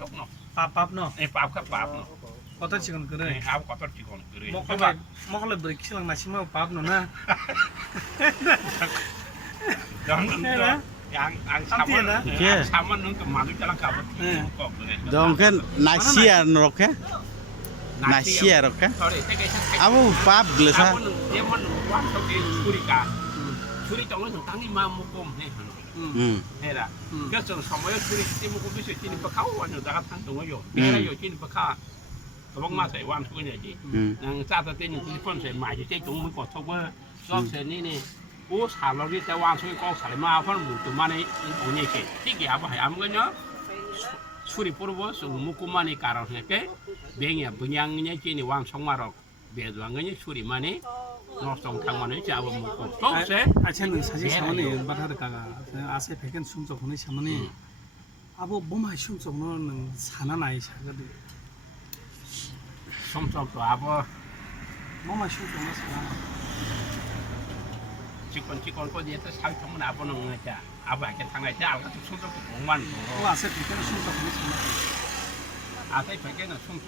쪽 너. 밥밥노. 에 밥가 밥노. 어떤 지금 그래. 에 하고 갖다 찍어는 그래. 먹을래 뭐 키랑 마시면 밥노나. yang sama nunggu malu jalan kabut dong kan nasia rok ya nasia rok ya abu pap gelesa dia mau wan di surika suri tolong tangi mau mukum hera kesan sama suri dia mukum bisa cini bekau wan udah kan tunggu yo dia yo cini bekau abang masih wan sukunya ji yang saat itu yang telepon saya maju saya cuma mau kau tahu soal seni ni 오 살로리 대왕 소리 꼭 살마 판 무도만에 오니케 티기 아바 아무거냐 술이 뿌르고 술 먹고만이 가라서게 뱅이야 분양nya 지니 왕 성마로 배도한거니 술이만이 노송 탕만이 잡아 먹고 또세 아체는 사실 사원에 바다다가 아세 백엔 숨도 보내 샤머니 아버 몸에 숨속는 사나 나이 사거든 숨속도 아버 몸에 숨속는 사나 직권 거 뒤에서 살펴면 아버는 거자 아버 이렇게 당할 때 알고 숨속도 공만 아세 백엔 숨속 보내 샤머니 아세 백에는 숨속